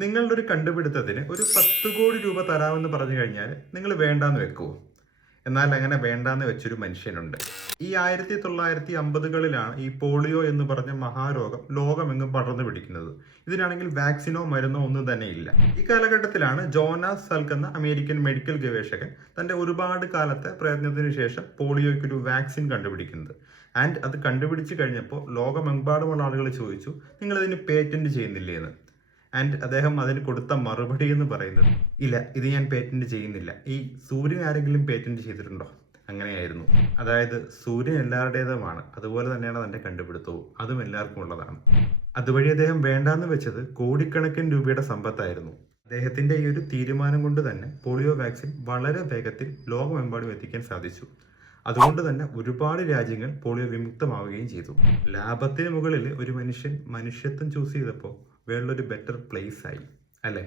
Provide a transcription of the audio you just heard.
നിങ്ങളുടെ ഒരു കണ്ടുപിടുത്തത്തിന് ഒരു 10 കോടി രൂപ തരാമെന്ന് പറഞ്ഞു കഴിഞ്ഞാൽ നിങ്ങൾ വേണ്ടാന്ന് വെക്കുമോ? എന്നാൽ അങ്ങനെ വേണ്ടാന്ന് വെച്ചൊരു മനുഷ്യനുണ്ട്. ഈ 1950കളിലാണ് ഈ പോളിയോ എന്ന് പറഞ്ഞ മഹാരോഗം ലോകമെങ്ങും പടർന്നു പിടിക്കുന്നത്. ഇതിനാണെങ്കിൽ വാക്സിനോ മരുന്നോ ഒന്നും തന്നെ ഇല്ല. ഈ കാലഘട്ടത്തിലാണ് ജോനാസ് സൽക്ക് എന്ന അമേരിക്കൻ മെഡിക്കൽ ഗവേഷകൻ തന്റെ ഒരുപാട് കാലത്തെ പ്രയത്നത്തിന് ശേഷം പോളിയോയ്ക്കൊരു വാക്സിൻ കണ്ടുപിടിക്കുന്നത്. ആൻഡ് അത് കണ്ടുപിടിച്ച് കഴിഞ്ഞപ്പോൾ ലോകമെമ്പാടുമുള്ള ആളുകൾ ചോദിച്ചു, നിങ്ങൾ ഇതിന് പേറ്റന്റ് ചെയ്യുന്നില്ലേ എന്ന്. ആൻഡ് അദ്ദേഹം അതിന് കൊടുത്ത മറുപടി എന്ന് പറയുന്നത്, ഇല്ല, ഇത് ഞാൻ പേറ്റന്റ് ചെയ്യുന്നില്ല. ഈ സൂര്യൻ ആരെങ്കിലും പേറ്റന്റ് ചെയ്തിട്ടുണ്ടോ? അങ്ങനെയായിരുന്നു. അതായത് സൂര്യൻ എല്ലാവരുടേതുമാണ്, അതുപോലെ തന്നെയാണ് തന്റെ കണ്ടുപിടുത്തവും, അതും എല്ലാവർക്കും ഉള്ളതാണ്. അതുവഴി അദ്ദേഹം വേണ്ടാന്ന് വെച്ചത് കോടിക്കണക്കിന് രൂപയുടെ സമ്പത്തായിരുന്നു. അദ്ദേഹത്തിന്റെ ഈ ഒരു തീരുമാനം കൊണ്ട് തന്നെ പോളിയോ വാക്സിൻ വളരെ വേഗത്തിൽ ലോകമെമ്പാടും എത്തിക്കാൻ സാധിച്ചു. അതുകൊണ്ട് തന്നെ ഒരുപാട് രാജ്യങ്ങൾ പോളിയോ വിമുക്തമാവുകയും ചെയ്തു. ലാഭത്തിന് മുകളിൽ ഒരു മനുഷ്യൻ മനുഷ്യത്വം ചൂസ് ചെയ്തപ്പോൾ വേൾഡ് ഒരു ബെറ്റർ പ്ലേസ് ആയി, അല്ലേ?